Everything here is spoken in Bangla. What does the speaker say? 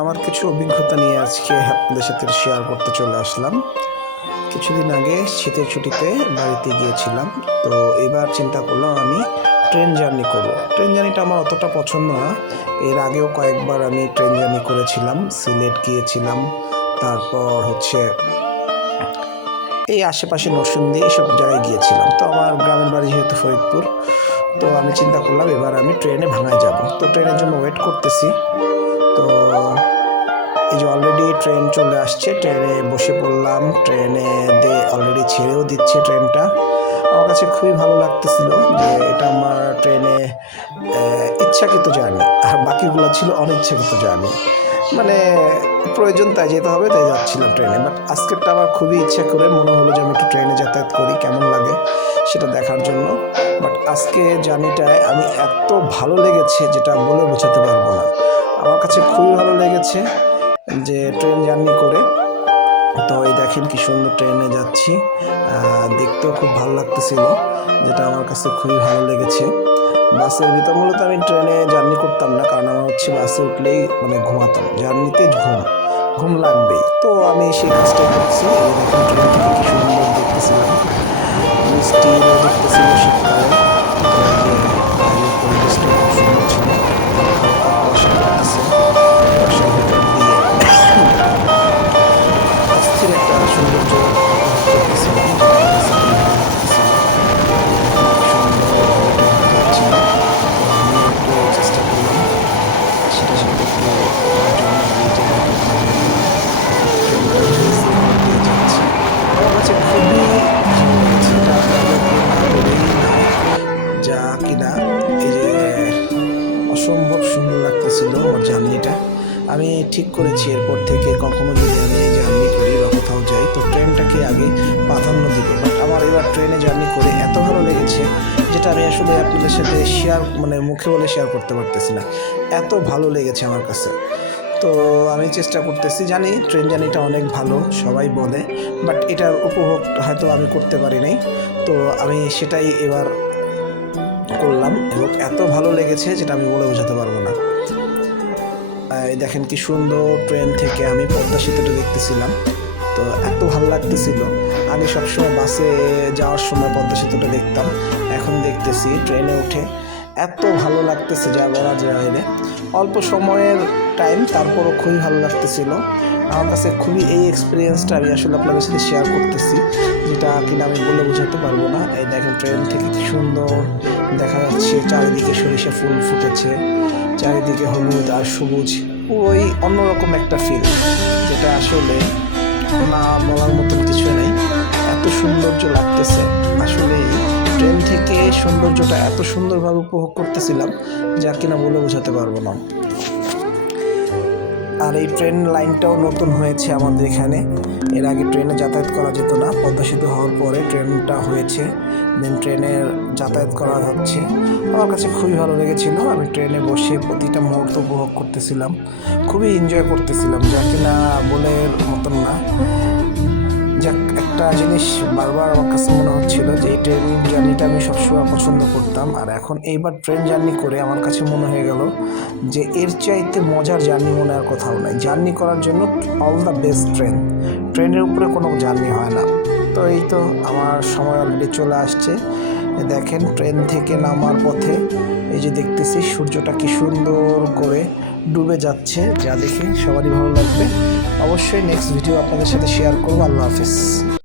আমার কিছু অভিজ্ঞতা নিয়ে আজকে আপনাদের সাথে শেয়ার করতে চলে আসলাম। কিছুদিন আগে শীতের ছুটিতে বাড়িতে গিয়েছিলাম। তো এবার চিন্তা করলাম আমি ট্রেন জার্নি করব। ট্রেন জার্নিটা আমার অতটা পছন্দ না। এর আগেও কয়েকবার আমি ট্রেন জার্নি করেছিলাম, সিলেট গিয়েছিলাম, তারপর এই আশেপাশে নরসিংদী এসব জায়গায় গিয়েছিলাম। তো আমার গ্রামের বাড়ি যেহেতু ফরিদপুর, তো আমি চিন্তা করলাম এবার আমি ট্রেনে ভাঙায় যাব। তো ট্রেনের জন্য ওয়েট করতেছি। তো এই যে অলরেডি ট্রেন চলে আসছে, ট্রেনে বসে পড়লাম। ট্রেনে অলরেডি ছেড়েও দিচ্ছে ট্রেনটা। আমার কাছে খুবই ভালো লাগতেছিল যে এটা আমার ট্রেনে ইচ্ছাকৃত জার্নি, আর বাকিগুলো ছিল অনিচ্ছাকৃত জার্নি। মানে প্রয়োজন তাই যেতে হবে, তাই যাচ্ছিলাম ট্রেনে। বাট আজকেরটা আমার খুবই ইচ্ছা করে মনে হলো যে আমি একটু ট্রেনে যাতায়াত করি, কেমন লাগে সেটা দেখার জন্য। বাট আজকে জার্নিটায় আমি এত ভালো লেগেছে যেটা বলে বোঝাতে পারবো না। আমার কাছে খুবই ভালো লেগেছে যে ট্রেন জার্নি করে। তো এই দেখেন কি সুন্দর ট্রেনে যাচ্ছি, দেখতেও খুব ভালো লাগতেছিল, যেটা আমার কাছে খুবই ভালো লেগেছে। বাসের ভিতর মূলত আমি ট্রেনে জার্নি করতাম না, কারণ আমার বাসে উঠলেই ঘুমাতাম, জার্নিতে ঘুম লাগবেই। তো আমি সেই কাজটাই করছি। এই দেখেন ট্রেন থেকে কি সুন্দর দেখতেছিলাম, বৃষ্টিও দেখতেছিল শীতকালে। বাইরের পরিবেশটা খুব সুন্দর ছিল, হালকা কুয়াশা করতেছে, কুয়াশার ভিতর দিয়ে অস্থির একটা সৌন্দর্য উপভোগ করতেছিলাম, যেটা আমার কাছে খুবই ভালো লাগতেছিল। সুন্দর ট্রেনটা যাচ্ছিল, তো আমি একটু চেষ্টা করলাম সেটার সাথে একটু জন্য ট্রেনটা দিয়ে যাচ্ছি। আমার কাছে খুবই ভালো লেগেছে, এটা আপনাদেরকে না বলেই না, যা কিনা এই যে অসম্ভব সুন্দর লাগতেছিল আমার জার্নিটা। আমি ঠিক করেছি এরপর থেকে কখনো যদি আমি জার্নি করি বা কোথাও যাই, তো ট্রেনটাকে আগে প্রাধান্য দিব। বাট আমার এবার ট্রেনে জার্নি করে এত ভালো লেগেছে যেটা আমি আসলে আপনাদের সাথে মুখে বলে শেয়ার করতে পারতেছি না, এত ভালো লেগেছে আমার কাছে। তো আমি চেষ্টা করতেছি, জানি ট্রেন জার্নিটা অনেক ভালো সবাই বলে, বাট এটার উপভোগ হয়তো আমি করতে পারি নাই। তো আমি সেটাই এবার করলাম এবং এত ভালো লেগেছে যেটা আমি বলে বোঝাতে পারবো না। দেখেন কি সুন্দর, ট্রেন থেকে আমি পদ্মা সেতুটা দেখতেছিলাম, তো এত ভালো লাগতেছিল। আগে সবসময় বাসে যাওয়ার সময় পদ্মা সেতুটা দেখতাম, এখন দেখতেছি ট্রেনে উঠে এত ভালো লাগতেছে যা বলা যায় না। অল্প সময়ের টাইম, তারপরও খুবই ভালো লাগতেছিল আমার কাছে। খুবই এই এক্সপিরিয়েন্সটা আমি আসলে আপনাদের সাথে শেয়ার করতেছি, যেটা কিনা আমি বলে বোঝাতে পারবো না। এই দেখেন ট্রেন থেকে কি সুন্দর দেখা যাচ্ছে, চারিদিকে সরিষা ফুল ফুটেছে, চারিদিকে হলুদ আর সবুজ, ওই অন্যরকম একটা ফিল, যেটা আসলে না বলার মতন কিছু নেই। এত সৌন্দর্য লাগতেছে আসলে, ট্রেন থেকে সৌন্দর্যটা এত সুন্দরভাবে উপভোগ করতেছিলাম যা কিনা বলে বোঝাতে পারবো না। আর এই ট্রেন লাইনটাও নতুন হয়েছে আমাদের এখানে। এর আগে ট্রেনে যাতায়াত করা যেত না, পদ্মা সেতু হওয়ার পরে ট্রেনটা হয়েছে, দেন ট্রেনের যাতায়াত করা হচ্ছে। আমার কাছে খুবই ভালো লেগেছিল, আমি ট্রেনে বসে প্রতিটা মুহূর্ত উপভোগ করতেছিলাম, খুবই এনজয় করতেছিলাম, যা কিনা বলের মতন না। যাক, একটা জিনিস বারবার আমার কাছে মনে হচ্ছিল যে এই ট্রেন জার্নিটা আমি সবসময় পছন্দ করতাম, আর এখন এইবার ট্রেন জার্নি করে আমার কাছে মনে হয়ে গেল যে এর চাইতে মজার জার্নি মনে আর কোথাও নাই। জার্নি করার জন্য অল দ্য বেস্ট ট্রেনের উপরে কোনো জার্নি হয় না। তো এই তো আমার সময় অলরেডি চলে আসছে। দেখেন ট্রেন থেকে নামার পথে এই যে দেখতেছি সূর্যটা কি সুন্দর করে ডুবে যাচ্ছে, যা দেখে সবারই ভালো লাগবে। অবশ্যই নেক্সট ভিডিও আপনাদের সাথে শেয়ার করবো। আল্লাহ হাফেজ।